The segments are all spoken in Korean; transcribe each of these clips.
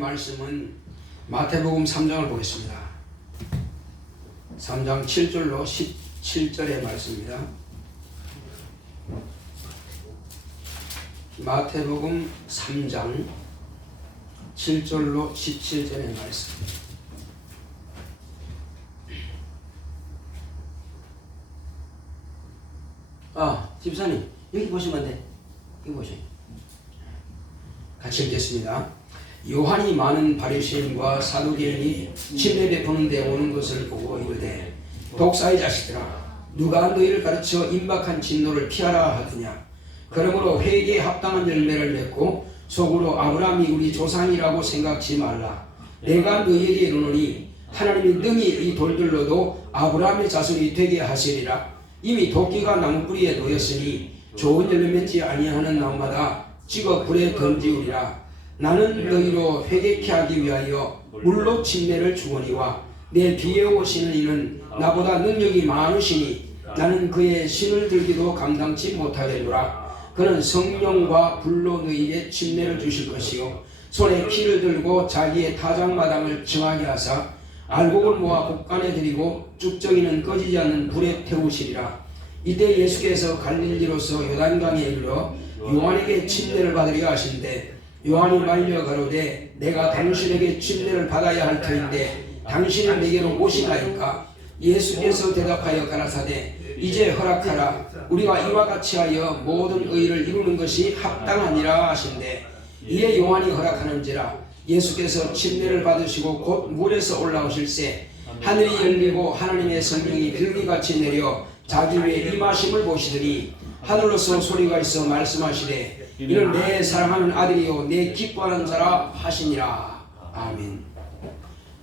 말씀은 마태복음 3장을 보겠습니다. 3장 7절로 17절의 말씀입니다. 마태복음 3장 7절로 17절의 말씀. 집사님 여기 보시면 돼. 여기 보세요. 같이 읽겠습니다. 요한이 많은 바리새인과 사두개인이 침례 베푸는 데 오는 것을 보고 이르되, 독사의 자식들아, 누가 너희를 가르쳐 임박한 진노를 피하라 하더냐. 그러므로 회개에 합당한 열매를 맺고 속으로 아브라함이 우리 조상이라고 생각지 말라. 내가 너희에게 이르노니 하나님이 능히 이 돌들로도 아브라함의 자손이 되게 하시리라. 이미 도끼가 나무뿌리에 놓였으니 좋은 열매 맺지 아니하는 나무마다 찍어 불에 던지우리라. 나는 너희로 회개케 하기 위하여 물로 침례를 주거니와 내 뒤에 오시는 이는 나보다 능력이 많으시니 나는 그의 신을 들기도 감당치 못하겠노라. 그는 성령과 불로 너희에게 침례를 주실 것이요 손에 키를 들고 자기의 타작마당을 정하게 하사 알곡을 모아 곡간에 들이고 쭉정이는 꺼지지 않는 불에 태우시리라. 이때 예수께서 갈릴리로서 요단강에 이르러 요한에게 침례를 받으려 하신대, 요한이 말려 가로되 내가 당신에게 침례를 받아야 할 터인데 당신은 내게로 오시나이까? 예수께서 대답하여 가라사대 이제 허락하라. 우리가 이와 같이 하여 모든 의를 이루는 것이 합당하니라 하신대, 이에 요한이 허락하는지라. 예수께서 침례를 받으시고 곧 물에서 올라오실새 하늘이 열리고 하나님의 성령이 비둘기같이 내려 자기 위에 임하심을 보시더니 하늘로서 소리가 있어 말씀하시되 이는 내 사랑하는 아들이요 내 기뻐하는 자라 하시니라. 아멘.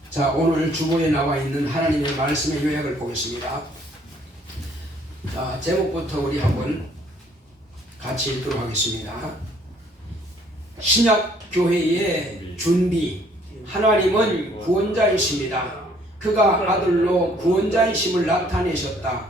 자, 오늘 주보에 나와 있는 하나님의 말씀의 요약을 보겠습니다. 자, 제목부터 우리 한번 같이 읽도록 하겠습니다. 신약 교회의 준비. 하나님은 구원자이십니다. 그가 아들로 구원자이심을 나타내셨다.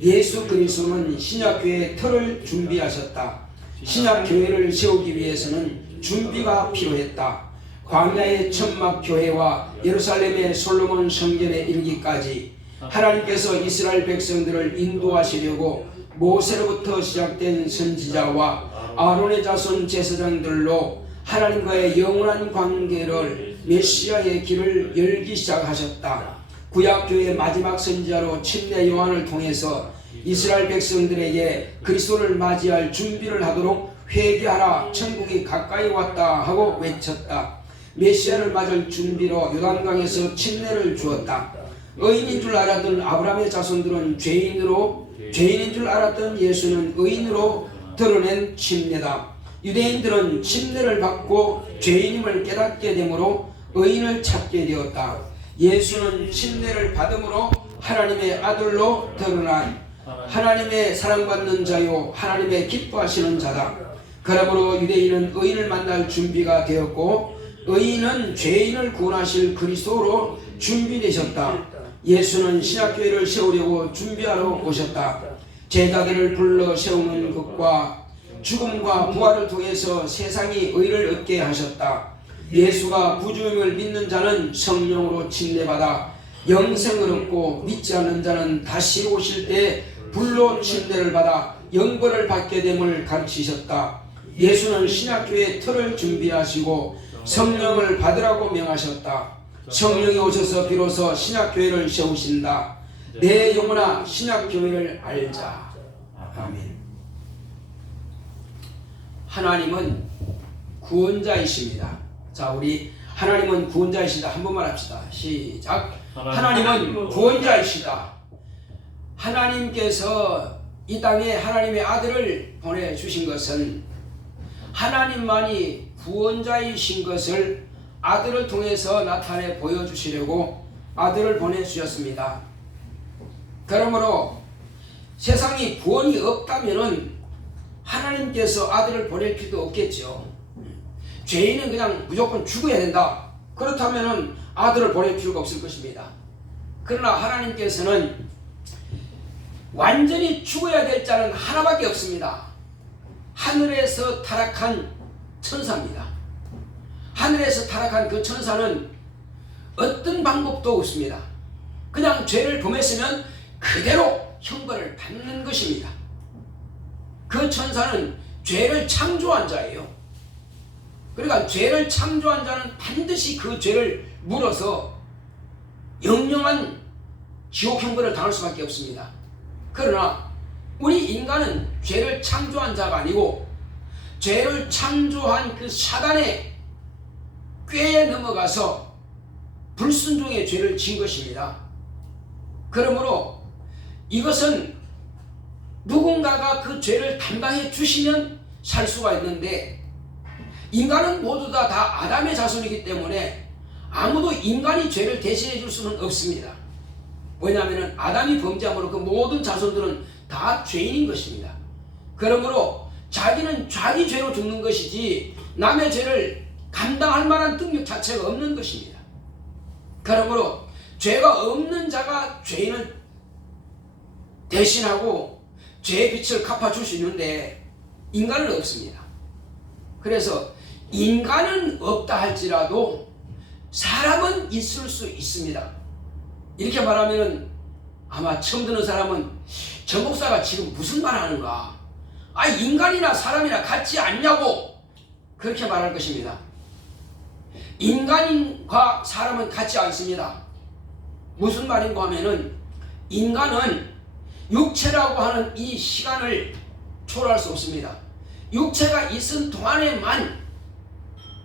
예수 그리스도는 신약교회의 틀을 준비하셨다. 신약교회를 세우기 위해서는 준비가 필요했다. 광야의 천막교회와 예루살렘의 솔로몬 성전에 이르기까지 하나님께서 이스라엘 백성들을 인도하시려고 모세로부터 시작된 선지자와 아론의 자손 제사장들로 하나님과의 영원한 관계를 메시아의 길을 열기 시작하셨다. 구약교회의 마지막 선지자로 침례 요한을 통해서 이스라엘 백성들에게 그리스도를 맞이할 준비를 하도록 회개하라, 천국이 가까이 왔다 하고 외쳤다. 메시아를 맞을 준비로 요단강에서 침례를 주었다. 의인인 줄 알았던 아브라함의 자손들은 죄인인 줄 알았던 예수는 의인으로 드러낸 침례다. 유대인들은 침례를 받고 죄인임을 깨닫게 되므로 의인을 찾게 되었다. 예수는 침례를 받음으로 하나님의 아들로 드러난 하나님의 사랑받는 자요 하나님의 기뻐하시는 자다. 그러므로 유대인은 의인을 만날 준비가 되었고 의인은 죄인을 구원하실 그리스도로 준비되셨다. 예수는 신약교회를 세우려고 준비하러 오셨다. 제자들을 불러 세우는 것과 죽음과 부활을 통해서 세상이 의를 얻게 하셨다. 예수가 구주임을 믿는 자는 성령으로 침례받아 영생을 얻고 믿지 않는 자는 다시 오실 때 불로 침례를 받아 영벌을 받게 됨을 가르치셨다. 예수는 신약교회의 틀을 준비하시고 성령을 받으라고 명하셨다. 성령이 오셔서 비로소 신약교회를 세우신다. 내 영혼아 신약교회를 알자. 아멘. 하나님은 구원자이십니다. 자, 우리 하나님은 구원자이시다 한 번만 합시다. 시작. 하나님은 구원자이시다. 하나님께서 이 땅에 하나님의 아들을 보내주신 것은 하나님만이 구원자이신 것을 아들을 통해서 나타내 보여주시려고 아들을 보내주셨습니다. 그러므로 세상이 구원이 없다면 하나님께서 아들을 보낼 필요도 없겠죠. 죄인은 그냥 무조건 죽어야 된다. 그렇다면 아들을 보낼 필요가 없을 것입니다. 그러나 하나님께서는 완전히 죽어야 될 자는 하나밖에 없습니다. 하늘에서 타락한 천사입니다. 하늘에서 타락한 그 천사는 어떤 방법도 없습니다. 그냥 죄를 범했으면 그대로 형벌을 받는 것입니다. 그 천사는 죄를 창조한 자예요. 그러니까 죄를 창조한 자는 반드시 그 죄를 물어서 영영한 지옥 형벌을 당할 수밖에 없습니다. 그러나 우리 인간은 죄를 창조한 자가 아니고 죄를 창조한 그 사단의 꾀에 넘어가서 불순종의 죄를 지은 것입니다. 그러므로 이것은 누군가가 그 죄를 담당해 주시면 살 수가 있는데, 인간은 모두 다 아담의 자손이기 때문에 아무도 인간이 죄를 대신해 줄 수는 없습니다. 왜냐하면 아담이 범죄함으로 그 모든 자손들은 다 죄인인 것입니다. 그러므로 자기는 자기 죄로 죽는 것이지 남의 죄를 감당할 만한 능력 자체가 없는 것입니다. 그러므로 죄가 없는 자가 죄인을 대신하고 죄의 빚을 갚아줄 수 있는데 인간은 없습니다. 그래서 인간은 없다 할지라도 사람은 있을 수 있습니다. 이렇게 말하면 아마 처음 듣는 사람은 저 목사가 지금 무슨 말 하는가? 아, 인간이나 사람이나 같지 않냐고 그렇게 말할 것입니다. 인간과 사람은 같지 않습니다. 무슨 말인가 하면은 인간은 육체라고 하는 이 시간을 초월할 수 없습니다. 육체가 있은 동안에만,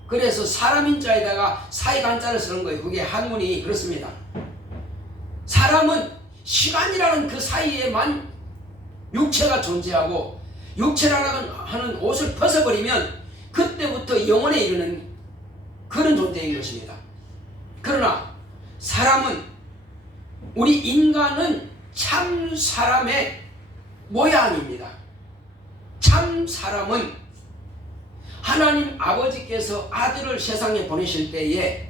그래서 사람인 자에다가 사이간자를 쓰는 거예요. 그게 한문이 그렇습니다. 사람은 시간이라는 그 사이에만 육체가 존재하고, 육체라는 하는 옷을 벗어버리면 그때부터 영원에 이르는 그런 존재인 것입니다. 그러나 사람은, 우리 인간은 참 사람의 모양입니다. 참 사람은 하나님 아버지께서 아들을 세상에 보내실 때에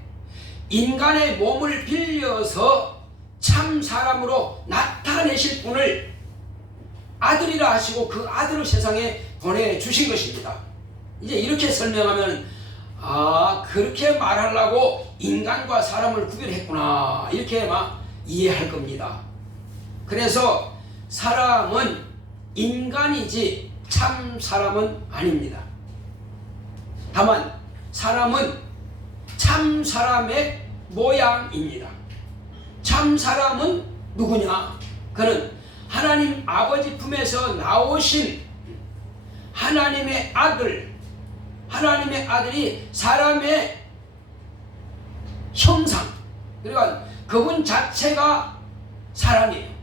인간의 몸을 빌려서 참 사람으로 나타내실 분을 아들이라 하시고 그 아들을 세상에 보내주신 것입니다. 이제 이렇게 설명하면, 아, 그렇게 말하려고 인간과 사람을 구별했구나, 이렇게 막 이해할 겁니다. 그래서 사람은 인간이지 참 사람은 아닙니다. 다만 사람은 참 사람의 모양입니다. 참 사람은 누구냐? 그는 하나님 아버지 품에서 나오신 하나님의 아들, 하나님의 아들이 사람의 형상, 그러니까 그분 자체가 사람이에요.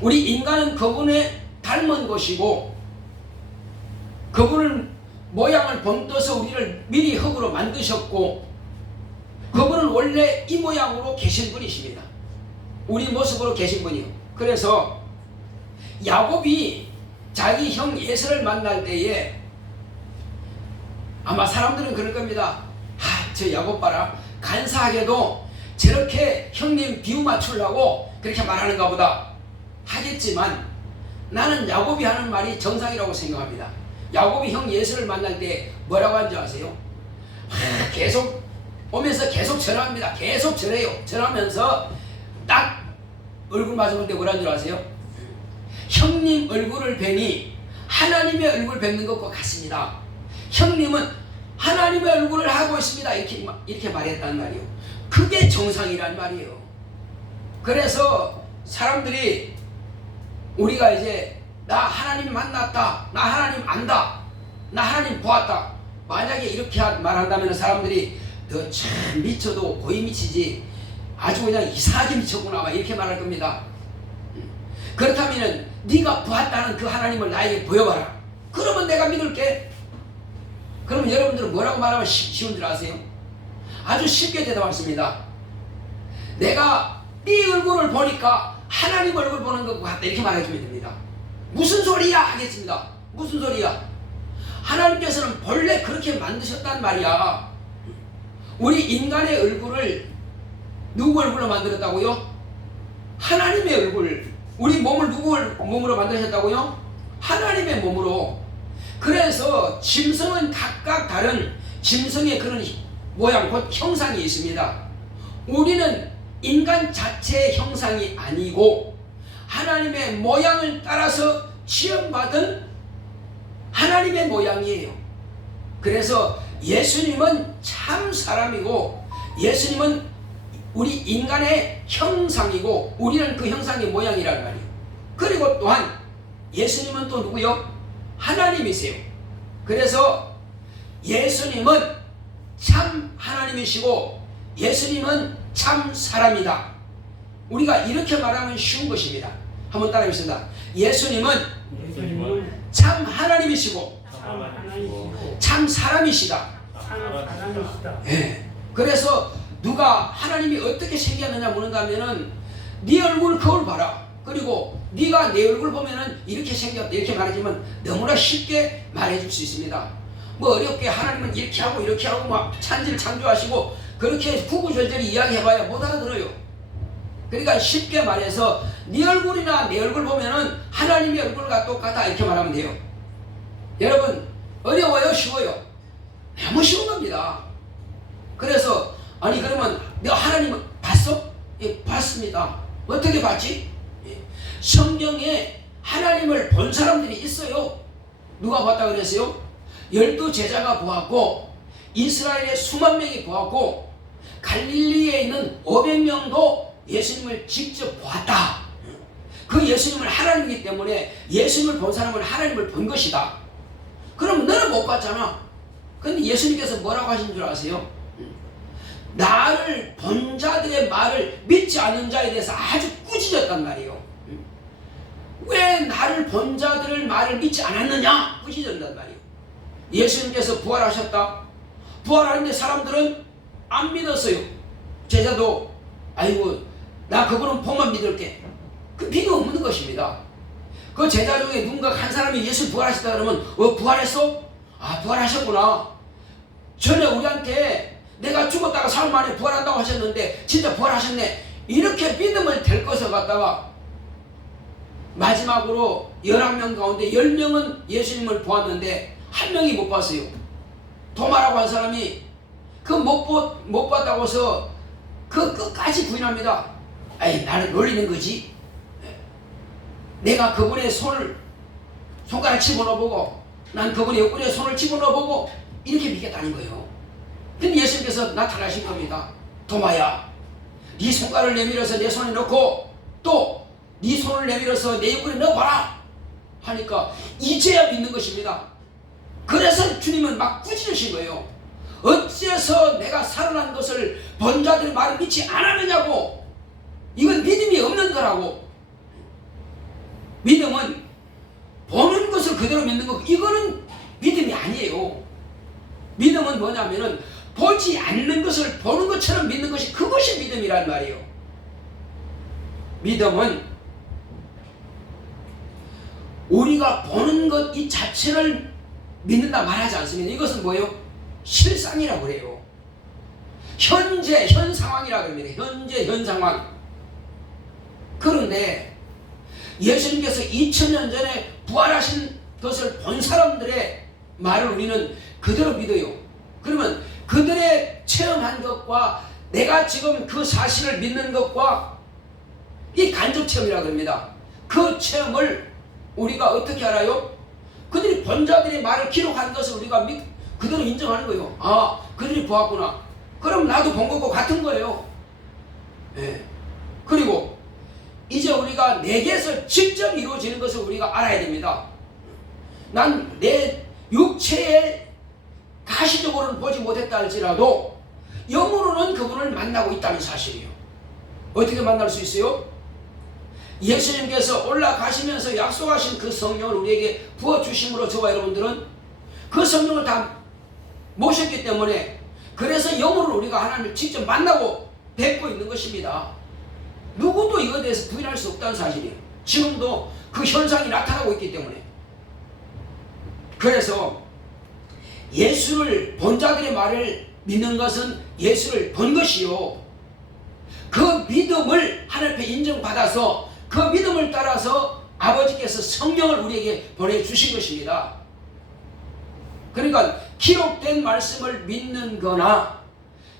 우리 인간은 그분에 닮은 것이고, 그분은 모양을 본떠서 우리를 미리 흙으로 만드셨고, 그분은 원래 이 모양으로 계신 분이십니다. 우리 모습으로 계신 분이요. 그래서 야곱이 자기 형 예서를 만날 때에 아마 사람들은 그럴 겁니다. 저 야곱 봐라, 간사하게도 저렇게 형님 비유 맞추려고 그렇게 말하는가 보다 하겠지만, 나는 야곱이 하는 말이 정상이라고 생각합니다. 야곱이 형 예서를 만날 때 뭐라고 하는지 아세요? 계속 오면서 계속 전화합니다. 계속 전해요. 전하면서 딱 얼굴 맞으면 뭐라는 줄 아세요? 형님 얼굴을 뵈니 하나님의 얼굴 뵙는 것과 같습니다. 형님은 하나님의 얼굴을 하고 있습니다. 이렇게 말했단 말이에요. 그게 정상이란 말이에요. 그래서 사람들이, 우리가 이제 나 하나님 만났다, 나 하나님 안다, 나 하나님 보았다, 만약에 이렇게 말한다면 사람들이 너 참 미쳐도 고이 미치지, 아주 그냥 이상하게 미쳤구나, 막 이렇게 말할 겁니다. 그렇다면 네가 보았다는 그 하나님을 나에게 보여봐라. 그러면 내가 믿을게. 그러면 여러분들은 뭐라고 말하면 쉬운 줄 아세요? 아주 쉽게 대답하십니다. 내가 네 얼굴을 보니까 하나님 얼굴 보는 것 같다, 이렇게 말해주면 됩니다. 무슨 소리야 하겠습니다. 무슨 소리야? 하나님께서는 본래 그렇게 만드셨단 말이야. 우리 인간의 얼굴을 누구 얼굴로 만들었다고요? 하나님의 얼굴. 우리 몸을 누구 몸으로 만드셨다고요? 하나님의 몸으로. 그래서 짐승은 각각 다른 짐승의 그런 모양 곧 형상이 있습니다. 우리는 인간 자체의 형상이 아니고 하나님의 모양을 따라서 지음받은 하나님의 모양이에요. 그래서 예수님은 참 사람이고 예수님은 우리 인간의 형상이고 우리는 그 형상의 모양이란 말이에요. 그리고 또한 예수님은 또 누구요? 하나님이세요. 그래서 예수님은 참 하나님이시고 예수님은 참 사람이다. 우리가 이렇게 말하면 쉬운 것입니다. 한번 따라해보겠습니다. 예수님은 참 하나님이시고 참 사람이시다. 네. 그래서 누가 하나님이 어떻게 생겼느냐 묻는다면은 네 얼굴 거울 봐라. 그리고 네가 내 얼굴 보면은 이렇게 생겼다 이렇게 말해주면 너무나 쉽게 말해줄 수 있습니다. 뭐 어렵게 하나님은 이렇게 하고 막 찬지를 창조하시고 그렇게 구구절절히 이야기해봐야 못 알아들어요. 그러니까 쉽게 말해서 네 얼굴이나 내 얼굴 보면은 하나님의 얼굴과 똑같다 이렇게 말하면 돼요. 여러분 어려워요? 쉬워요? 너무 쉬운 겁니다. 그래서 아니 그러면 너 하나님을 봤어? 예, 봤습니다. 어떻게 봤지? 예. 성경에 하나님을 본 사람들이 있어요. 누가 봤다 그랬어요? 12제자가 보았고 이스라엘의 수만 명이 보았고 갈릴리에 있는 500명도 예수님을 직접 보았다. 그 예수님을 하나님이기 때문에 예수님을 본 사람은 하나님을 본 것이다. 그럼 너는 못 봤잖아. 근데 예수님께서 뭐라고 하신 줄 아세요? 나를 본 자들의 말을 믿지 않는 자에 대해서 아주 꾸짖었단 말이에요. 왜 나를 본 자들의 말을 믿지 않았느냐? 꾸짖었단 말이에요. 예수님께서 부활하셨다. 부활하는데 사람들은 안 믿었어요. 제자도 아이고 나 그분은 보면 믿을게. 그 필요 없는 것입니다. 그 제자 중에 누군가 한 사람이 예수 부활하셨다 그러면 부활했어? 아 부활하셨구나. 전에 우리한테 내가 죽었다가 사흘 만에 부활한다고 하셨는데 진짜 부활하셨네. 이렇게 믿음을 될 것을 갖다가 마지막으로 11명 가운데 10명은 예수님을 보았는데 한 명이 못 봤어요. 도마라고 한 사람이 그 못 봤다고 해서 그 끝까지 부인합니다. 아이 나를 놀리는 거지. 내가 그분의 손가락 집어넣어보고 난 그분의 옆구리에 손을 집어넣어보고 이렇게 믿겠다는 거예요. 근데 예수님께서 나타나신 겁니다. 도마야 네 손가락을 내밀어서 내 손에 넣고 또 네 손을 내밀어서 내 옆구리에 넣어봐라 하니까 이제야 믿는 것입니다. 그래서 주님은 막 꾸짖으신 거예요. 어째서 내가 살아난 것을 본 자들의 말을 믿지 않았느냐고. 이건 믿음이 없는 거라고. 믿음은 보는 것을 그대로 믿는 거고 이거는 믿음이 아니에요. 믿음은 뭐냐면은 보지 않는 것을 보는 것처럼 믿는 것이 그것이 믿음이란 말이에요. 믿음은 우리가 보는 것 이 자체를 믿는다 말하지 않습니다. 이것은 뭐예요? 실상이라고 그래요. 현재 현 상황이라고 합니다. 현재 현 상황. 그런데 예수님께서 2000년 전에 부활하신 것을 본 사람들의 말을 우리는 그대로 믿어요. 그러면 그들의 체험한 것과 내가 지금 그 사실을 믿는 것과 이 간접 체험이라고 합니다. 그 체험을 우리가 어떻게 알아요? 그들이 본 자들의 말을 기록한 것을 우리가 그대로 인정하는 거예요. 아, 그들이 보았구나. 그럼 나도 본 것과 같은 거예요. 네. 그리고 이제 우리가 내게서 직접 이루어지는 것을 우리가 알아야 됩니다. 난 내 육체에 가시적으로는 보지 못했다 할지라도 영으로는 그분을 만나고 있다는 사실이에요. 어떻게 만날 수 있어요? 예수님께서 올라가시면서 약속하신 그 성령을 우리에게 부어주심으로 저와 여러분들은 그 성령을 다 모셨기 때문에 그래서 영으로 우리가 하나님을 직접 만나고 뵙고 있는 것입니다. 누구도 이거에 대해서 부인할 수 없다는 사실이에요. 지금도 그 현상이 나타나고 있기 때문에. 그래서 예수를 본 자들의 말을 믿는 것은 예수를 본 것이요. 그 믿음을 하나님 앞에 인정받아서 그 믿음을 따라서 아버지께서 성령을 우리에게 보내주신 것입니다. 그러니까 기록된 말씀을 믿는 거나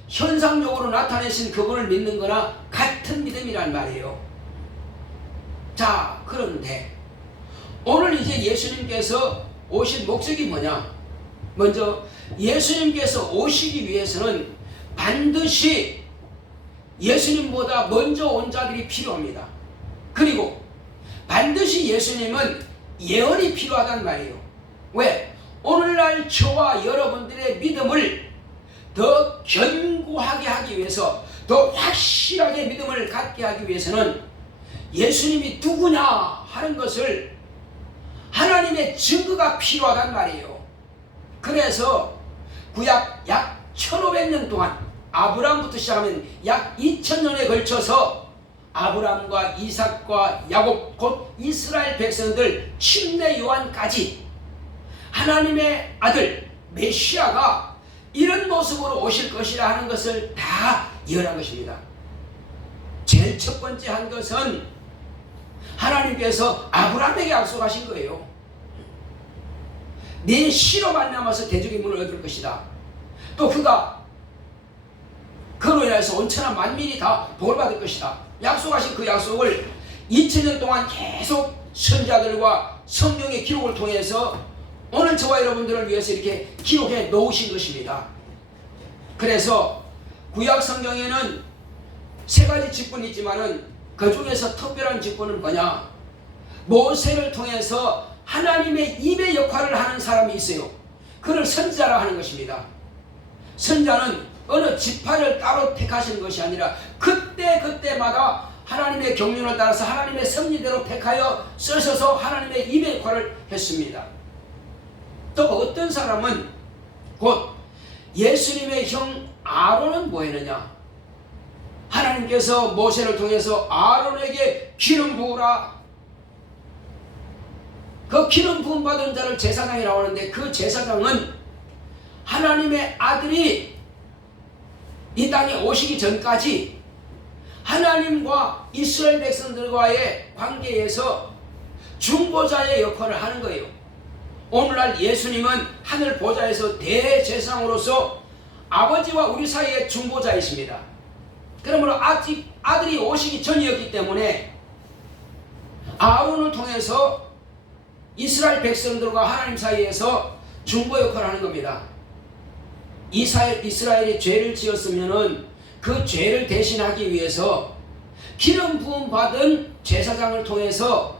현상적으로 나타내신 그분을 믿는 거나 같은 믿음이란 말이에요. 자, 그런데 오늘 이제 예수님께서 오실 목적이 뭐냐? 먼저 예수님께서 오시기 위해서는 반드시 예수님보다 먼저 온 자들이 필요합니다. 그리고 반드시 예수님은 예언이 필요하단 말이에요. 왜? 오늘날 저와 여러분들의 믿음을 더 견고하게 하기 위해서, 더 확실하게 믿음을 갖게 하기 위해서는 예수님이 누구냐 하는 것을 하나님의 증거가 필요하단 말이에요. 그래서 구약 약 1500년 동안, 아브라함부터 시작하면 약 2000년에 걸쳐서 아브라함과 이삭과 야곱, 곧 이스라엘 백성들 침례 요한까지 하나님의 아들 메시아가 이런 모습으로 오실 것이라 하는 것을 다 예언한 것입니다. 제일 첫 번째 한 것은 하나님께서 아브라함에게 약속하신 거예요. 네 씨로 만나면서 대적의 문을 얻을 것이다. 또 그가 그로 인해서 온천한 만민이 다 복을 받을 것이다. 약속하신 그 약속을 2000년 동안 계속 선자들과 성경의 기록을 통해서 오늘 저와 여러분들을 위해서 이렇게 기록해 놓으신 것입니다. 그래서 구약 성경에는 세 가지 직분이 있지만은 그 중에서 특별한 직분은 뭐냐? 모세를 통해서 하나님의 입의 역할을 하는 사람이 있어요. 그를 선지자라 하는 것입니다. 선지자는 어느 지파를 따로 택하시는 것이 아니라 그때마다 하나님의 경륜을 따라서 하나님의 섭리대로 택하여 쓰셔서 하나님의 입의 역할을 했습니다. 또 어떤 사람은 곧 예수님의 형 아론은 뭐 했느냐? 하나님께서 모세를 통해서 아론에게 기름 부으라. 그 기름 부음 받은 자를 제사장이라고 하는데, 그 제사장은 하나님의 아들이 이 땅에 오시기 전까지 하나님과 이스라엘 백성들과의 관계에서 중보자의 역할을 하는 거예요. 오늘날 예수님은 하늘 보좌에서 대제사장으로서 아버지와 우리 사이의 중보자이십니다. 그러므로 아직 아들이 오시기 전이었기 때문에 아론을 통해서 이스라엘 백성들과 하나님 사이에서 중보 역할을 하는 겁니다. 이스라엘이 죄를 지었으면은 그 죄를 대신하기 위해서 기름 부음 받은 제사장을 통해서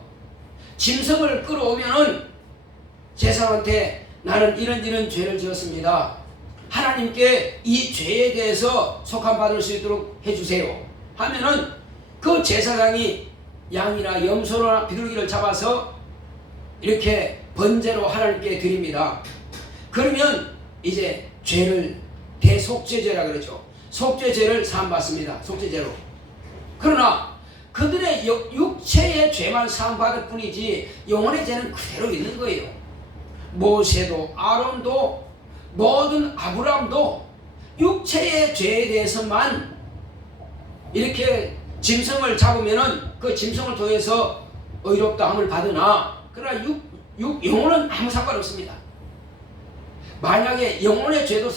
짐승을 끌어오면은 제사장한테 나는 이런 죄를 지었습니다. 하나님께 이 죄에 대해서 속함받을 수 있도록 해주세요 하면은 그 제사장이 양이나 염소나 비둘기를 잡아서 이렇게 번제로 하나님께 드립니다. 그러면 이제 죄를 대속죄죄라 그러죠. 속죄죄를 사함받습니다. 속죄죄로. 그러나 그들의 육체의 죄만 사함받을 뿐이지 영혼의 죄는 그대로 있는 거예요. 모세도 아론도 모든 아브라함도 육체의 죄에 대해서만 이렇게 짐승을 잡으면은 그 짐승을 통해서 의롭다 함을 받으나, 그러나 영혼은 아무 상관없습니다. 만약에 영혼의 죄도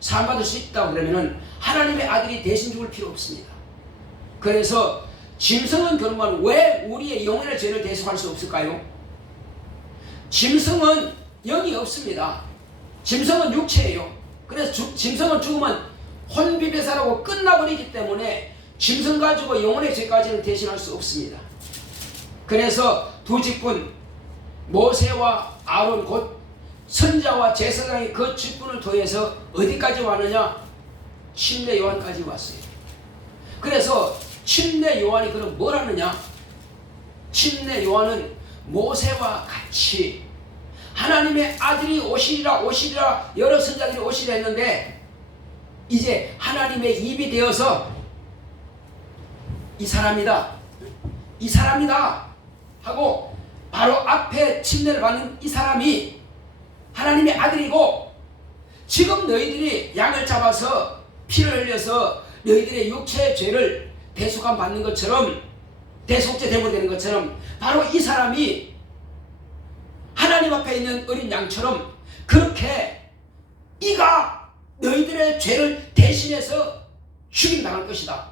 사함받을 수 있다 그러면은 하나님의 아들이 대신 죽을 필요 없습니다. 그래서 짐승은 그러면 왜 우리의 영혼의 죄를 대속할 수 없을까요? 짐승은 영이 없습니다. 짐승은 육체예요. 그래서 짐승은 죽으면 혼비배사라고 끝나버리기 때문에 짐승 가지고 영혼의 죄까지는 대신할 수 없습니다. 그래서 두 직분, 모세와 아론 곧 선자와 제사장이 그 직분을 통해서 어디까지 왔느냐? 침례 요한까지 왔어요. 그래서 침례 요한이 그럼 뭘 하느냐? 침례 요한은 모세와 같이 하나님의 아들이 오시리라 여러 선자들이 오시리라 했는데, 이제 하나님의 입이 되어서 이 사람이다 하고 바로 앞에 침례를 받는 이 사람이 하나님의 아들이고, 지금 너희들이 양을 잡아서 피를 흘려서 너희들의 육체의 죄를 대속함 받는 것처럼, 대속죄 되는 것처럼 바로 이 사람이 하나님 앞에 있는 어린 양처럼 그렇게 이가 너희들의 죄를 대신해서 죽임당할 것이다.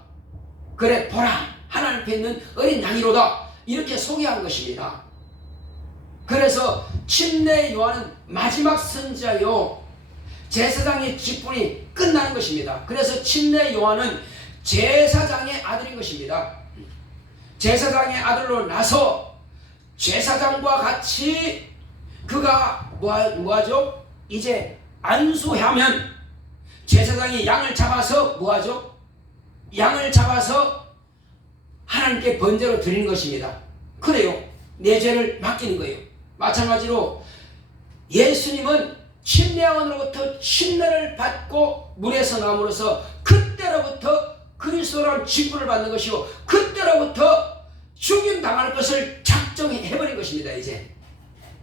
그래 보라 하나님 앞에 있는 어린 양이로다. 이렇게 소개한 것입니다. 그래서 침례 요한은 마지막 선지자요 제사장의 직분이 끝나는 것입니다. 그래서 침례 요한은 제사장의 아들인 것입니다. 제사장의 아들로 나서 제사장과 같이 그가 뭐하죠? 이제 안수하면 제사장이 양을 잡아서 뭐하죠? 양을 잡아서 하나님께 번제로 드리는 것입니다. 그래요. 내 죄를 맡기는 거예요. 마찬가지로 예수님은 침례원으로부터 침례를 받고 물에서 나옴으로써 그때로부터 그리스도라는 직분을 받는 것이고 그때로부터 죽임당할 것을 작정해버린 것입니다. 이제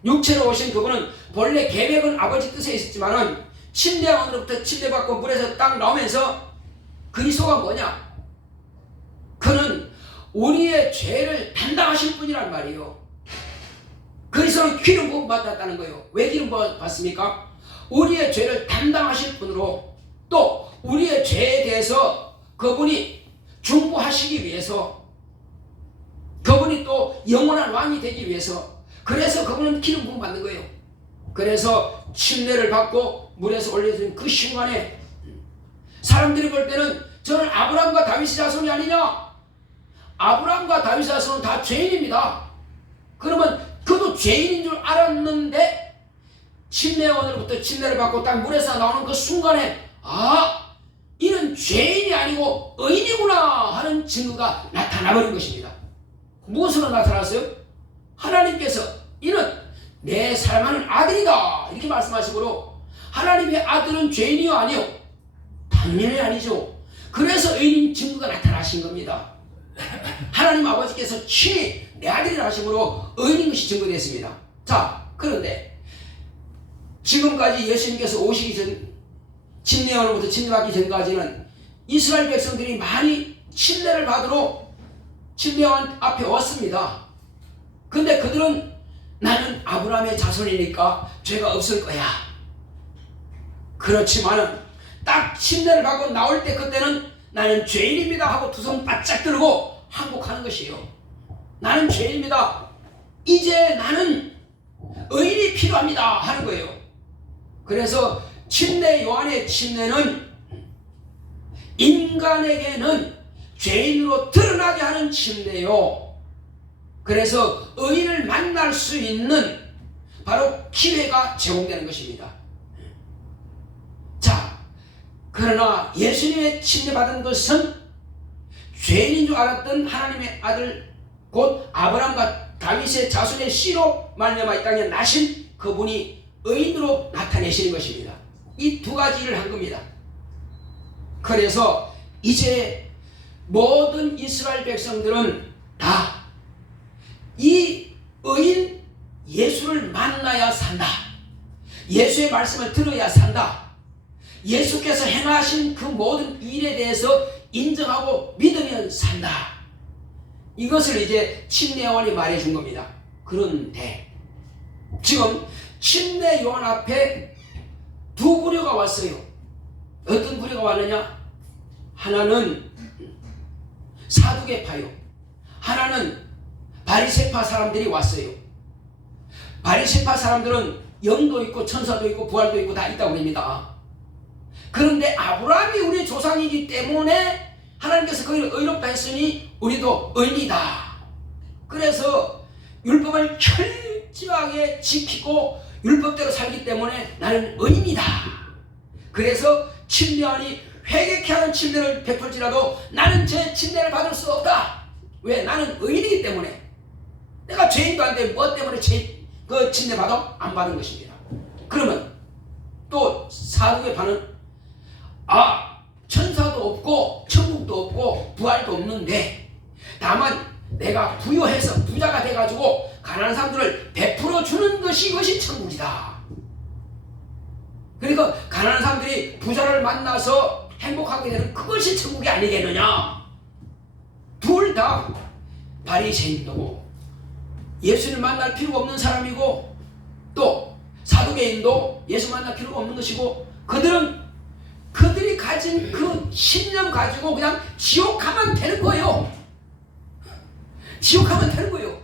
육체로 오신 그분은 본래 계획은 아버지 뜻에 있었지만은 침례원으로부터 침례받고 물에서 딱 나오면서 그리스도가 뭐냐? 그는 우리의 죄를 담당하실 분이란 말이에요. 그리스도는 기름 부음 받았다는 거예요. 왜 기름 부음 받습니까? 우리의 죄를 담당하실 분으로 또 우리의 죄에 대해서 그분이 중보하시기 위해서 그분이 또 영원한 왕이 되기 위해서 그래서 그분은 기름 부음 받는 거예요. 그래서 침례를 받고 물에서 올려진 그 순간에 사람들이 볼 때는 저는 아브라함과 다윗의 자손이 아니냐? 아브라함과 다윗의 자손은 다 죄인입니다. 그러면 그도 죄인인 줄 알았는데 침례원으로부터 침례를 받고 딱 물에서 나오는 그 순간에 아 이는 죄인이 아니고 의인이구나 하는 증거가 나타나버린 것입니다. 무엇으로 나타났어요? 하나님께서 이는 내 사랑하는 아들이다 이렇게 말씀하시므로 하나님의 아들은 죄인이요 아니요? 당연히 아니죠. 그래서 의인 증거가 나타나신 겁니다. 하나님 아버지께서 친히 내 아들이라 하심으로 의인인 것이 증거됐습니다. 자, 그런데 지금까지 예수님께서 오시기 전 침례원으로부터 침례받기 전까지는 이스라엘 백성들이 많이 침례를 받으러 침례원 앞에 왔습니다. 근데 그들은 나는 아브라함의 자손이니까 죄가 없을 거야. 그렇지만은 딱 침례를 받고 나올 때 그때는 나는 죄인입니다 하고 두 손 바짝 들고 항복하는 것이에요. 나는 죄인입니다. 이제 나는 의인이 필요합니다 하는 거예요. 그래서 침례 요한의 침례는 인간에게는 죄인으로 드러나게 하는 침례요. 그래서 의인을 만날 수 있는 바로 기회가 제공되는 것입니다. 자, 그러나 예수님의 침례받은 것은 죄인인 줄 알았던 하나님의 아들 곧 아브라함과 다윗의 자손의 씨로 말미암아 이 땅에 나신 그분이 의인으로 나타내시는 것입니다. 이 두 가지 일을 한 겁니다. 그래서 이제 모든 이스라엘 백성들은 다 이 의인 예수를 만나야 산다. 예수의 말씀을 들어야 산다. 예수께서 행하신 그 모든 일에 대해서 인정하고 믿으면 산다. 이것을 이제 침례 요한이 말해준 겁니다. 그런데 지금 침례 요한 앞에 두 부류가 왔어요. 어떤 부류가 왔느냐? 하나는 사두개파요. 하나는 바리새파 사람들이 왔어요. 바리새파 사람들은 영도 있고 천사도 있고 부활도 있고 다 있다고 합니다. 그런데 아브라함이 우리 조상이기 때문에 하나님께서 그를 의롭다 했으니 우리도 의인이다. 그래서 율법을 철저하게 지키고 율법대로 살기 때문에 나는 의인이다. 그래서 침례원이 회개케 하는 침례를 베풀지라도 나는 제 침례를 받을 수 없다. 왜? 나는 의인이기 때문에. 내가 죄인도 아닌데 뭐 때문에 그 침례 받아? 안 받은 것입니다. 그러면 또 사두개파는 천사도 없고 천국도 없고 부활도 없는데 다만 내가 부유해서 부자가 돼가지고 가난한 사람들을 베풀어 주는 것이 이것이 천국이다. 그러니까 가난한 사람들이 부자를 만나서 행복하게 되는 그것이 천국이 아니겠느냐. 둘 다 바리새인도 예수를 만날 필요가 없는 사람이고 또 사두개인도 예수 만날 필요가 없는 것이고 그들이 가진 그 신념 가지고 그냥 지옥 가면 되는 거예요. 지옥 가면 되는 거예요.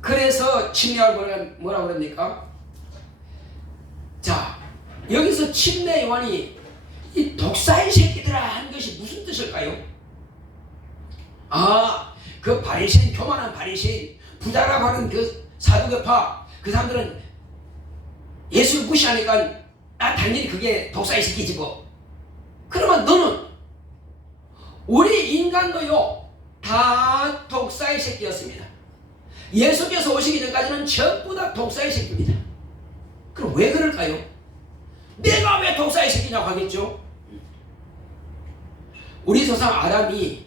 그래서 침례요한을 뭐라고 그럽니까? 자, 여기서 침례 요한이 이 독사의 새끼들아 한 것이 무슨 뜻일까요? 그 바리새인, 교만한 바리새인, 부자라고 하는 그 사두개파, 그 사람들은 예수를 무시하니까 당연히 그게 독사의 새끼지 뭐. 그러면 너는 우리 인간도요 다 독사의 새끼였습니다. 예수께서 오시기 전까지는 전부 다 독사의 새끼입니다. 그럼 왜 그럴까요? 내가 왜 독사의 새끼냐고 하겠죠. 우리 조상 아담이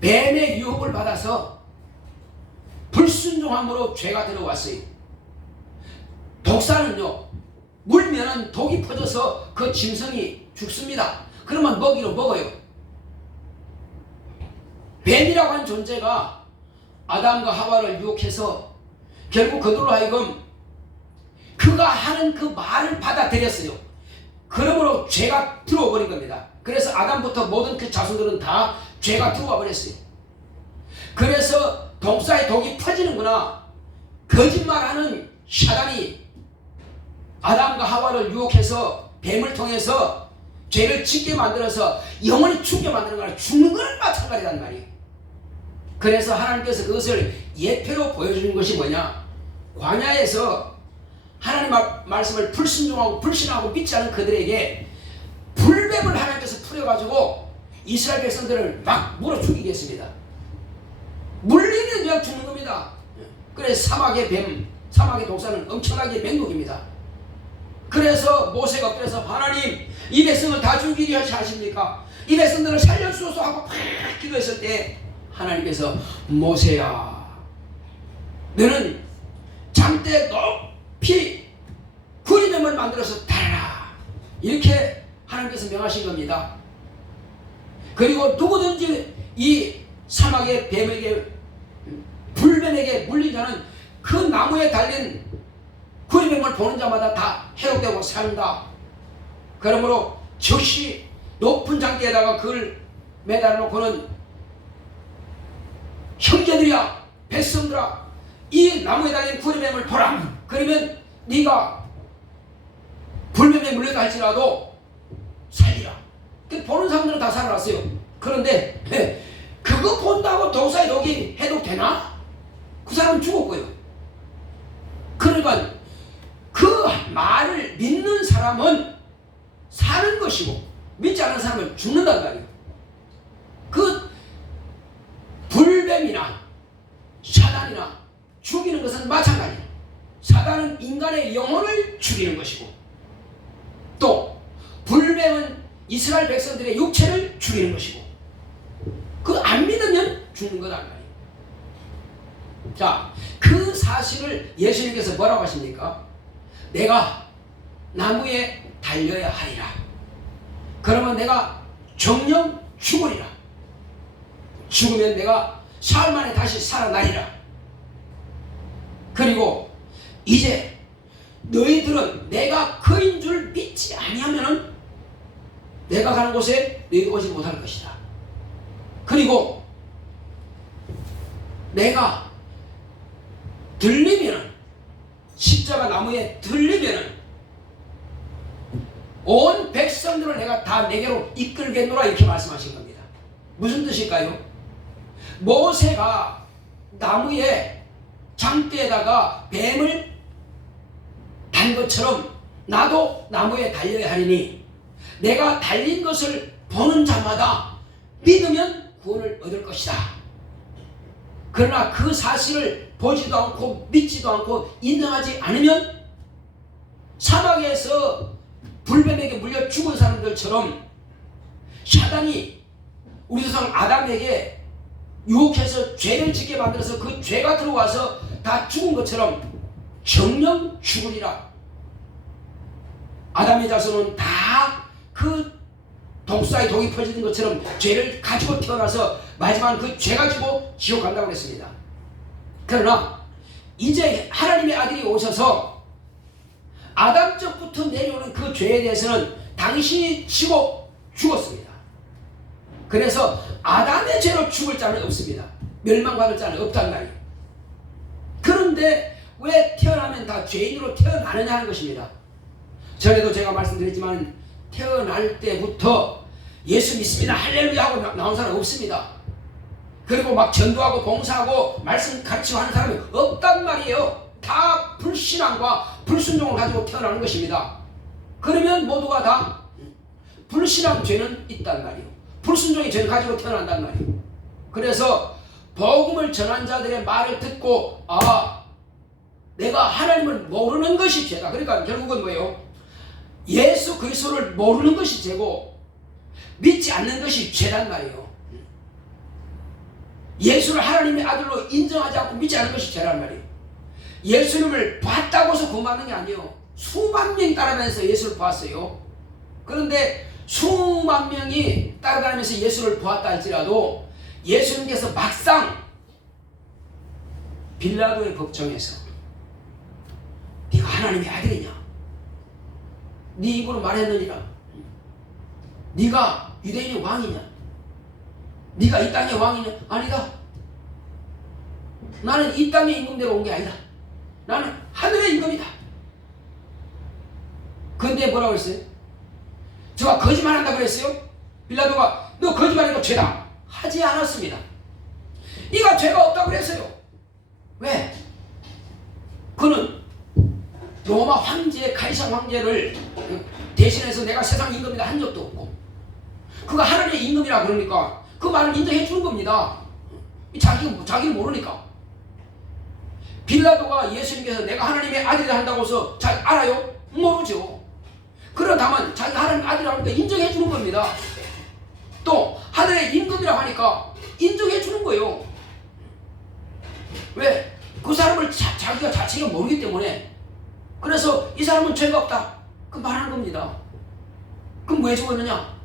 뱀의 유혹을 받아서 불순종함으로 죄가 들어왔어요. 독사는요 물면은 독이 퍼져서 그 짐승이 죽습니다. 그러면 먹이로 먹어요. 뱀이라고 하는 존재가 아담과 하와를 유혹해서 결국 그들로 하여금 그가 하는 그 말을 받아들였어요. 그러므로 죄가 들어와 버린 겁니다. 그래서 아담부터 모든 그 자손들은 다 죄가 들어와 버렸어요. 그래서 독사의 독이 퍼지는구나. 거짓말하는 사단이 아담과 하와를 유혹해서 뱀을 통해서 죄를 짓게 만들어서 영원히 죽게 만드는 거랑 죽는 거는 마찬가지란 말이에요. 그래서 하나님께서 그것을 예표로 보여주는 것이 뭐냐? 광야에서 하나님 말씀을 불순종하고 불신하고 믿지 않은 그들에게 불뱀을 하나님께서 풀어가지고 이스라엘 백성들을 막 물어 죽이겠습니다. 물리면 그냥 죽는 겁니다. 그래서 사막의 뱀, 사막의 독사는 엄청나게 맹독입니다. 그래서 모세가 엎드려서 하나님 이 백성을 다 죽이려 하십니까? 이 백성들을 살려주소서 하고 팍 기도했을 때 하나님께서 모세야 너는 장대 높이 구리뱀을 만들어서 달아라 이렇게 하나님께서 명하신 겁니다. 그리고 누구든지 이 사막의 뱀에게 불뱀에게 물린 자는 그 나무에 달린 구리뱀을 보는 자마다 다 해롭되고 산다. 그러므로 즉시 높은 장대에다가 그걸 매달아 놓고는 형제들이야 백성들아 이 나무에 달린 구리뱀을 보라. 그러면 네가 불뱀에 물렸다 할지라도 살리라. 보는 사람들은 다 살아났어요. 그런데 그거 본다고 독사의 독이 해독되나? 그 사람은 죽었고요. 그러니까 그 말을 믿는 사람은 사는 것이고 믿지 않는 사람은 죽는단 말이에요. 그 불뱀이나 사단이나 죽이는 것은 마찬가지예요. 사단은 인간의 영혼을 죽이는 것이고 또 불뱀은 이스라엘 백성들의 육체를 죽이는 것이고 그 안 믿으면 죽는 거다 말이에요. 자, 그 사실을 예수님께서 뭐라고 하십니까? 내가 나무에 달려야 하리라. 그러면 내가 정령 죽으리라. 죽으면 내가 사흘 만에 다시 살아나리라. 그리고 이제 너희들은 내가 그인 줄 믿지 아니하면은 내가 가는 곳에 너희가 오지 못할 것이다. 그리고 내가 들리면은 십자가 나무에 들리면은 온 백성들을 내가 다 내게로 이끌겠노라 이렇게 말씀하신 겁니다. 무슨 뜻일까요? 모세가 나무에 장대에다가 뱀을 단 것처럼 나도 나무에 달려야 하리니 내가 달린 것을 보는 자마다 믿으면 구원을 얻을 것이다. 그러나 그 사실을 보지도 않고 믿지도 않고 인정하지 않으면 사막에서 불뱀에게 물려 죽은 사람들처럼 사단이 우리 조상 아담에게 유혹해서 죄를 짓게 만들어서 그 죄가 들어와서 다 죽은 것처럼 정령 죽으리라. 아담의 자손은 다 그 독사의 독이 퍼지는 것처럼 죄를 가지고 태어나서 마지막 그 죄 가지고 지옥 간다고 그랬습니다. 그러나 이제 하나님의 아들이 오셔서 아담적부터 하늘로부터 내려오는 그 죄에 대해서는 당신이 지고 죽었습니다. 그래서 아담의 죄로 죽을 자는 없습니다. 멸망받을 자는 없단 말이에요. 그런데 왜 태어나면 다 죄인으로 태어나느냐 하는 것입니다. 전에도 제가 말씀드렸지만 태어날 때부터 예수 믿습니다 할렐루야 하고 나온 사람 없습니다. 그리고 막 전도하고 봉사하고 말씀 가르치고 하는 사람이 없단 말이에요. 다 불신앙과 불순종을 가지고 태어나는 것입니다. 그러면 모두가 다 불신앙 죄는 있단 말이에요. 불순종의 죄를 가지고 태어난단 말이에요. 그래서 복음을 전한 자들의 말을 듣고 내가 하나님을 모르는 것이 죄다. 그러니까 결국은 뭐예요? 예수 그리스도를 모르는 것이 죄고 믿지 않는 것이 죄란 말이에요. 예수를 하나님의 아들로 인정하지 않고 믿지 않는 것이 죄란 말이에요. 예수님을 봤다고서 구원받는 게 아니에요. 수만 명이 따라다니면서 예수를 보았어요. 그런데 수만 명이 따라다니면서 예수를 보았다 할지라도 예수님께서 막상 빌라도의 법정에서 네가 하나님의 아들이냐? 네 입으로 말했느니라. 네가 유대인의 왕이냐? 네가 이 땅의 왕이냐? 아니다. 나는 이 땅의 임금대로 온 게 아니다. 나는 하늘의 임금이다. 근데 뭐라고 했어요? 저가 거짓말한다 그랬어요? 빌라도가 너 거짓말해도 죄다. 하지 않았습니다. 네가 죄가 없다고 그랬어요. 왜? 그는 로마 황제 카이사 황제를 대신해서 내가 세상 임금이다 한 적도 없고 그가 하나님의 임금이라 그러니까 그 말을 인정해 주는 겁니다. 자기는 모르니까. 빌라도가 예수님께서 내가 하나님의 아들이라 한다고 해서 잘 알아요? 모르죠. 그러다만 자기가 하나님의 아들이라 하니까 인정해 주는 겁니다. 또 하늘의 임금이라고 하니까 인정해 주는 거예요. 왜? 그 사람을 자기가 자체가 모르기 때문에. 그래서 이 사람은 죄가 없다 그 말하는 겁니다. 그럼 왜 죽었느냐?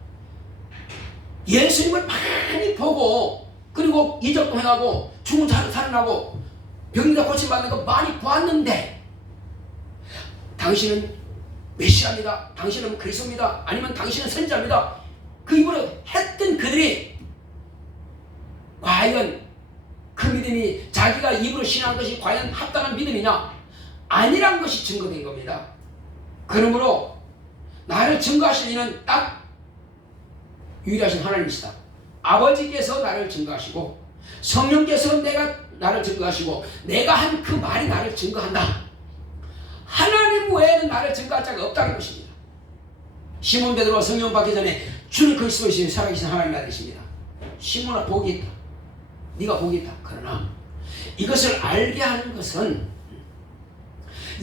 예수님을 많이 보고 그리고 이적도 행하고 죽은 자를 살아나고 병이다 고침받는 거 많이 보았는데 당신은 메시아입니다, 당신은 그리스도입니다, 아니면 당신은 선지자입니다 그 입으로 했던 그들이 과연 그 믿음이 자기가 입으로 신앙한 것이 과연 합당한 믿음이냐? 아니란 것이 증거된 겁니다. 그러므로 나를 증거하신 이는 딱 유일하신 하나님이시다. 아버지께서 나를 증거하시고 성령께서 나를 증거하시고 내가 한 그 말이 나를 증거한다. 하나님 외에는 나를 증거할 자가 없다는 것입니다. 시몬 베드로가 성령 받기 전에 주는 그리스도이신 살아계신 하나님 아들이십니다. 시몬아 복이 있다. 네가 복이 있다. 그러나 이것을 알게 하는 것은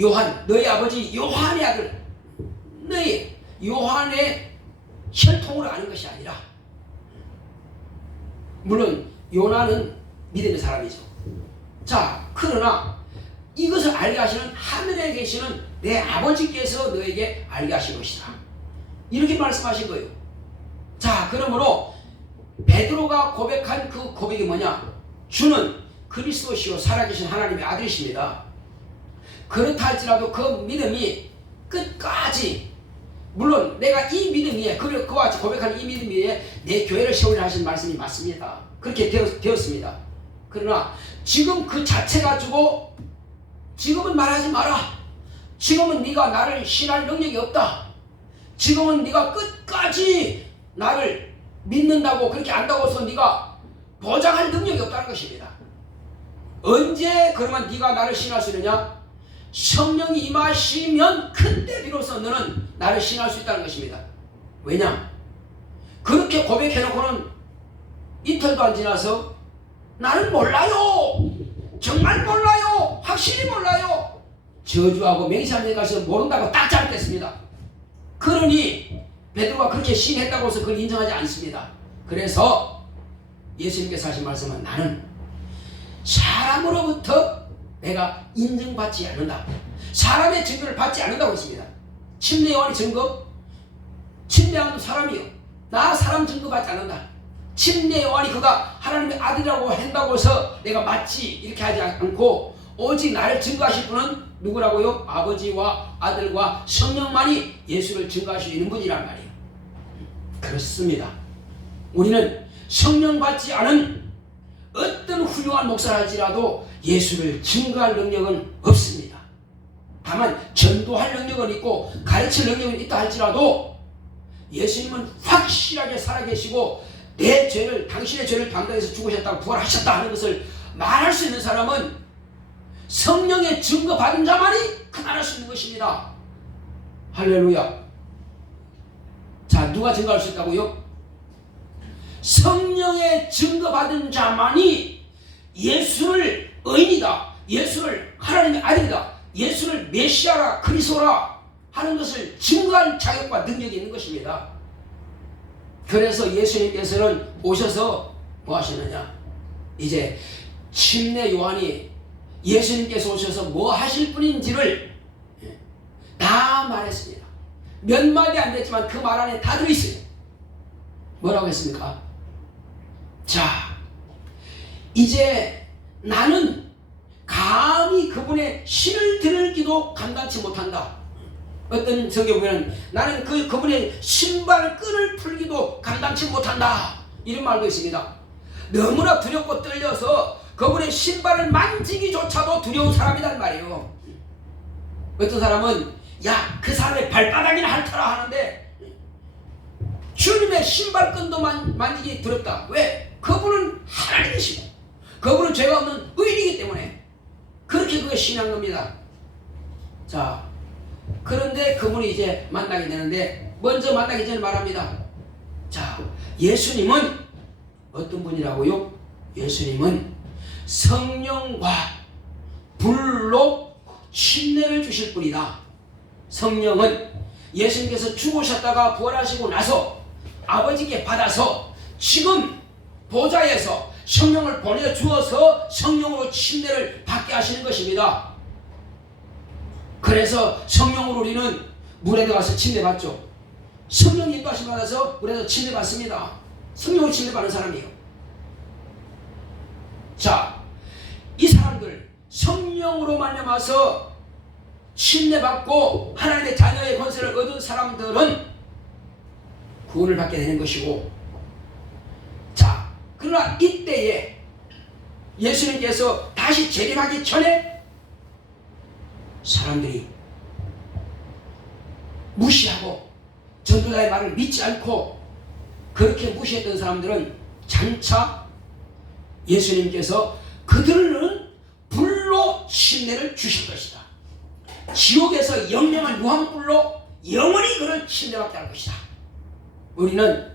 요한, 너희 아버지 요한의 아들, 너희 요한의 혈통으로 아는 것이 아니라, 물론 요나는 믿음의 사람이죠. 자, 그러나 이것을 알게 하시는 하늘에 계시는 내 아버지께서 너에게 알게 하신 것이다. 이렇게 말씀하신 거예요. 자, 그러므로 베드로가 고백한 그 고백이 뭐냐? 주는 그리스도시요 살아계신 하나님의 아들이십니다. 그렇다 할지라도 그 믿음이 끝까지, 물론 내가 이 믿음 위에 그와 같이 고백하는 이 믿음 위에 내 교회를 세우려 하신 말씀이 맞습니다. 그렇게 되었습니다. 그러나 지금 그 자체 가지고 지금은 말하지 마라. 지금은 네가 나를 신할 능력이 없다. 지금은 네가 끝까지 나를 믿는다고 그렇게 안다고 해서 네가 보장할 능력이 없다는 것입니다. 언제 그러면 네가 나를 신할 수 있느냐? 성령이 임하시면 그때 비로소 너는 나를 신할 수 있다는 것입니다. 왜냐? 그렇게 고백해놓고는 이틀도 안 지나서 나는 몰라요. 정말 몰라요. 확실히 몰라요. 저주하고 맹세하는 데 가서 모른다고 딱 잘못했습니다. 그러니 베드로가 그렇게 시인했다고 해서 그걸 인정하지 않습니다. 그래서 예수님께서 하신 말씀은 나는 사람으로부터 내가 인정받지 않는다. 사람의 증거를 받지 않는다고 했습니다. 침례 요한의 증거, 침례하는 사람이요. 나 사람 증거 받지 않는다. 침례 요한이 그가 하나님의 아들이라고 한다고 해서 내가 맞지 이렇게 하지 않고 오직 나를 증거하실 분은 누구라고요? 아버지와 아들과 성령만이 예수를 증거할 수 있는 분이란 말이에요. 그렇습니다. 우리는 성령 받지 않은 어떤 훌륭한 목사를 할지라도 예수를 증거할 능력은 없습니다. 다만 전도할 능력은 있고 가르칠 능력은 있다 할지라도 예수님은 확실하게 살아계시고 내 죄를, 당신의 죄를 담당해서 죽으셨다고 부활하셨다 하는 것을 말할 수 있는 사람은 성령의 증거 받은 자만이 그만할 수 있는 것입니다. 할렐루야. 자, 누가 증거할 수 있다고요? 성령의 증거 받은 자만이 예수를 의인이다, 예수를 하나님의 아들이다, 예수를 메시아라, 그리스도라 하는 것을 증거할 자격과 능력이 있는 것입니다. 그래서 예수님께서는 오셔서 뭐 하시느냐? 이제 침례 요한이 예수님께서 오셔서 뭐 하실 분인지를 다 말했습니다. 몇 마디 안 됐지만 그 말 안에 다 들어있어요. 뭐라고 했습니까? 자, 이제 나는 감히 그분의 신을 들기도 감당치 못한다. 어떤 성경에 보면 나는 그분의 신발끈을 풀기도 감당치 못한다, 이런 말도 있습니다. 너무나 두렵고 떨려서 그분의 신발을 만지기조차도 두려운 사람이란 말이에요. 어떤 사람은 야, 그 사람의 발바닥이나 핥아라 하는데 주님의 신발끈도 만지기 두렵다. 왜? 그분은 하나님이시고 그분은 죄가 없는 의인이기 때문에 그렇게 그게 신한 겁니다. 자, 그런데 그분이 이제 만나게 되는데 먼저 만나기 전에 말합니다. 자, 예수님은 어떤 분이라고요? 예수님은 성령과 불로 침례를 주실 분이다. 성령은 예수님께서 죽으셨다가 부활하시고 나서 아버지께 받아서 지금 보좌에서 성령을 보내주어서 성령으로 침례를 받게 하시는 것입니다. 그래서 성령으로 우리는 물에 들어가서 침례받죠. 성령 인도하심 받아서 물에서 침례받습니다. 성령으로 침례받는 사람이에요. 자, 이 사람들 성령으로 말미암아서 침례받고 하나님의 자녀의 권세를 얻은 사람들은 구원을 받게 되는 것이고, 자, 그러나 이때에 예수님께서 다시 재림하기 전에 사람들이 무시하고 전도자의 말을 믿지 않고 그렇게 무시했던 사람들은 장차 예수님께서 그들은 불로 침례를 주실 것이다. 지옥에서 영영한 무한불로 영원히 그를 침례받게 할 것이다. 우리는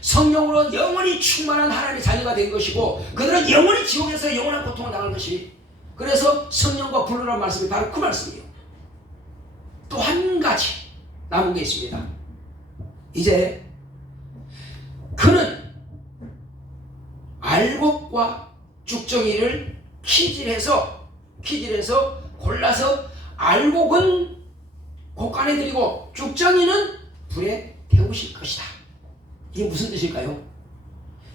성령으로 영원히 충만한 하나님의 자녀가 된 것이고 그들은 영원히 지옥에서 영원한 고통을 당할 것이, 그래서 성령과 불로라는 말씀이 바로 그 말씀이에요. 또 한 가지 남은 게 있습니다. 이제 그는 알곡과 죽정이를 키질해서 골라서 알곡은 곡간에 들이고 죽정이는 불에 태우실 것이다. 이게 무슨 뜻일까요?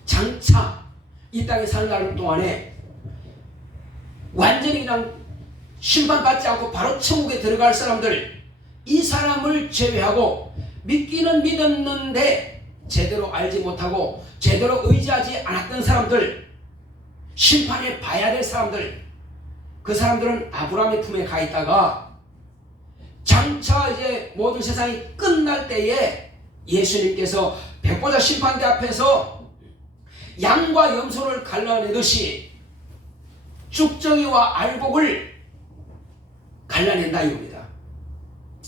장차 이 땅에 사는 날 동안에 완전히 그냥 심판받지 않고 바로 천국에 들어갈 사람들, 이 사람을 제외하고 믿기는 믿었는데 제대로 알지 못하고 제대로 의지하지 않았던 사람들, 심판에 봐야 될 사람들, 그 사람들은 아브라함의 품에 가 있다가 장차 이제 모든 세상이 끝날 때에 예수님께서 백보자 심판대 앞에서 양과 염소를 갈라내듯이 죽정이와 알곡을 갈라낸다 이겁니다.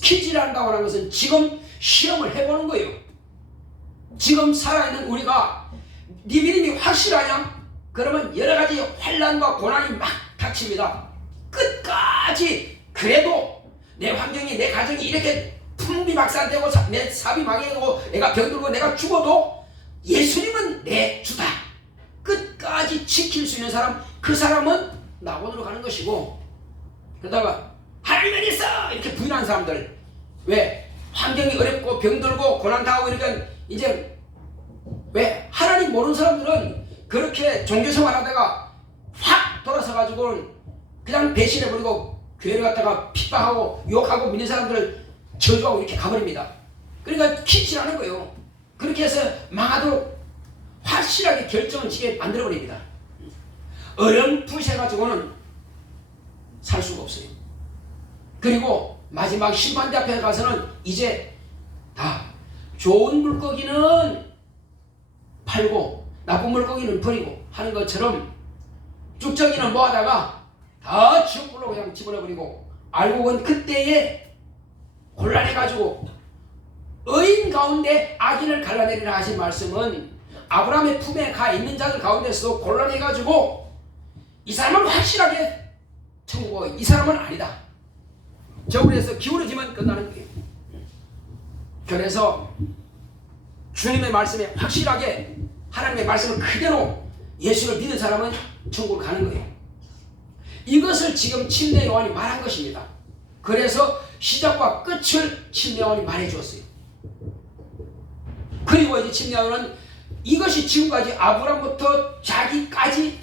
키질한다고 하는 것은 지금 시험을 해보는 거예요. 지금 살아있는 우리가 네 믿음이 확실하냐? 그러면 여러 가지 환난과 고난이 막 닥칩니다. 끝까지 그래도 내 환경이, 내 가정이 이렇게 풍비박산되고 내 사업이 망해고 내가 병들고 내가 죽어도 예수님은 내 주다. 끝까지 지킬 수 있는 사람, 그 사람은 낙원으로 가는 것이고, 그러다가 하나님은 있어! 이렇게 부인하는 사람들, 왜? 환경이 어렵고 병들고 고난당하고 이러니까 이제 왜? 하나님 모르는 사람들은 그렇게 종교생활 하다가 확 돌아서 가지고는 그냥 배신해버리고 교회를 갖다가 핍박하고 욕하고 믿는 사람들을 저주하고 이렇게 가버립니다. 그러니까 기치라는 거예요. 그렇게 해서 망하도록 확실하게 결정을 지게 만들어버립니다. 어렴풋해가지고는 살 수가 없어요. 그리고 마지막 심판대 앞에 가서는 이제 다 좋은 물고기는 팔고 나쁜 물고기는 버리고 하는 것처럼 쭉정이는 모아다가 다 지옥불로 그냥 집어넣어버리고, 알고 본 그때에 곤란해가지고 의인 가운데 악인을 갈라내리라 하신 말씀은 아브라함의 품에 가 있는 자들 가운데서도 곤란해가지고 이 사람은 확실하게 천국이고 이 사람은 아니다. 저울에서 기울어지면 끝나는 거예요. 그래서 주님의 말씀에 확실하게 하나님의 말씀을 그대로 예수를 믿는 사람은 천국을 가는 거예요. 이것을 지금 침례 요한이 말한 것입니다. 그래서 시작과 끝을 침례 요한이 말해 주었어요. 그리고 이제 침례 요한은 이것이 지금까지 아브라함부터 자기까지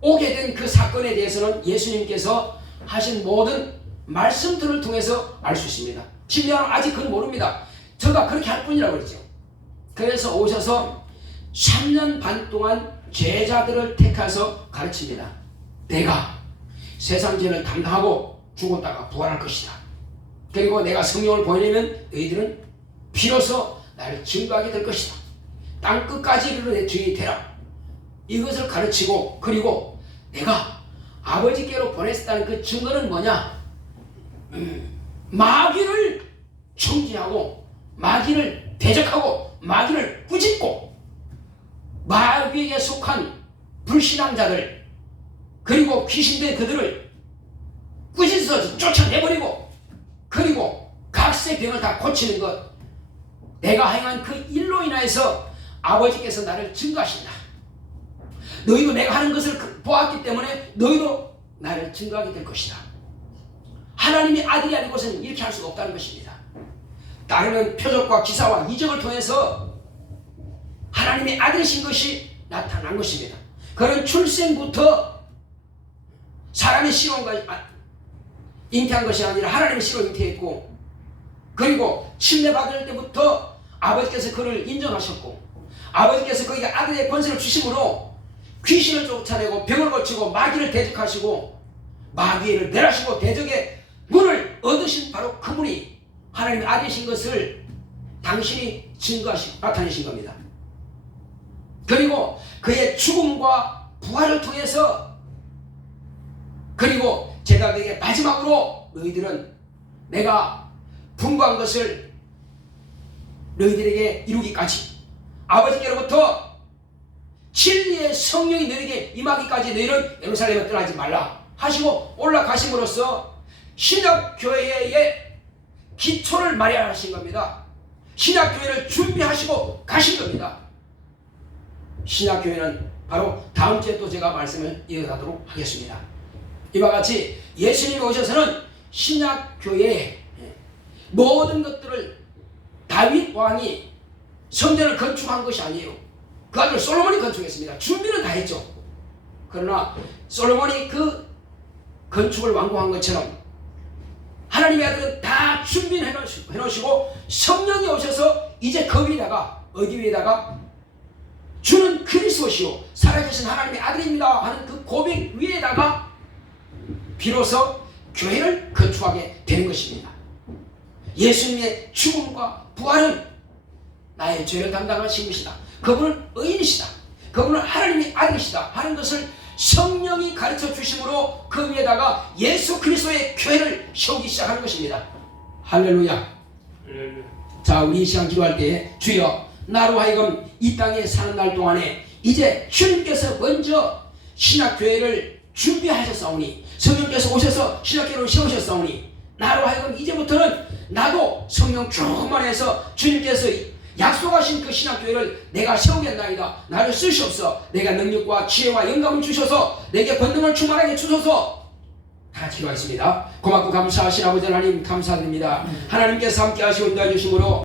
오게 된 그 사건에 대해서는 예수님께서 하신 모든 말씀들을 통해서 알 수 있습니다. 침례 요한은 아직 그건 모릅니다. 저가 그렇게 할 뿐이라고 그랬죠. 그래서 오셔서 3년 반 동안 제자들을 택해서 가르칩니다. 내가 세상 죄를 담당하고 죽었다가 부활할 것이다. 그리고 내가 성령을 보내면 너희들은 비로소 나를 증거하게 될 것이다. 땅 끝까지 이르러 내 주인이 되라. 이것을 가르치고, 그리고 내가 아버지께로 보냈다는 그 증거는 뭐냐? 마귀를 정죄하고 마귀를 대적하고 마귀를 꾸짖고 마귀에게 속한 불신앙자들 그리고 귀신된 그들을 꾸짖어서 쫓아내버리고, 그리고 각세 병을 다 고치는 것, 내가 행한 그 일로 인하여서 아버지께서 나를 증거하신다. 너희도 내가 하는 것을 보았기 때문에 너희도 나를 증거하게 될 것이다. 하나님이 아들이 아니고서는 이렇게 할 수가 없다는 것입니다. 따르는 표적과 기사와 이적을 통해서 하나님의 아들이신 것이 나타난 것입니다. 그는 출생부터 사람의 씨로 잉태한 것이 아니라 하나님의 씨로 잉태했고, 그리고 침례받을 때부터 아버지께서 그를 인정하셨고, 아버지께서 그에게 아들의 권세를 주심으로 귀신을 쫓아내고 병을 고치고 마귀를 대적하시고 마귀를 멸하시고 대적의 문을 얻으신 바로 그분이 하나님의 아들이신 것을 당신이 증거하시고 나타내신 겁니다. 그리고 그의 죽음과 부활을 통해서, 그리고 제가 너에게 마지막으로 너희들은 내가 분부한 것을 너희들에게 이루기까지 아버지께로부터 진리의 성령이 너희에게 임하기까지 너희는 예루살렘을 떠나지 말라 하시고 올라가심으로써 신약교회의 기초를 마련하신 겁니다. 신약교회를 준비하시고 가신 겁니다. 신약교회는 바로 다음 주에 또 제가 말씀을 이어가도록 하겠습니다. 이와 같이 예수님이 오셔서는 신약교회의 모든 것들을 다윗 왕이 성전을 건축한 것이 아니에요. 그 아들 솔로몬이 건축했습니다. 준비는 다 했죠. 그러나 솔로몬이 그 건축을 완공한 것처럼 하나님의 아들은 다 준비해 놓으시고 성령이 오셔서 이제 그 위에다가, 어디 위에다가? 주는 그리스도시요 살아계신 하나님의 아들입니다 하는 그 고백 위에다가 비로소 교회를 건축하게 되는 것입니다. 예수님의 죽음과 부활은 나의 죄를 담당하신 것이다. 그분은 의인이시다. 그분은 하나님의 아들이시다 하는 것을 성령이 가르쳐 주심으로 그 위에다가 예수 그리스도의 교회를 세우기 시작하는 것입니다. 할렐루야. 자, 우리 이 시간 기도할 때에 주여 나로 하여금 이 땅에 사는 날 동안에 이제 주님께서 먼저 신약교회를 준비하셨사오니, 성령께서 오셔서 신약교회를 세우셨사오니 나로 하여금 이제부터는 나도 성령 충만해서 주님께서 약속하신 그 신학교회를 내가 세우겠나이다. 나를 쓰시옵소서. 내가 능력과 지혜와 영감을 주셔서 내게 권능을 충만하게 주소서. 다 같이 기도하겠습니다. 고맙고 감사하신 아버지 하나님 감사드립니다. 하나님께서 함께 하시고 인도해 주심으로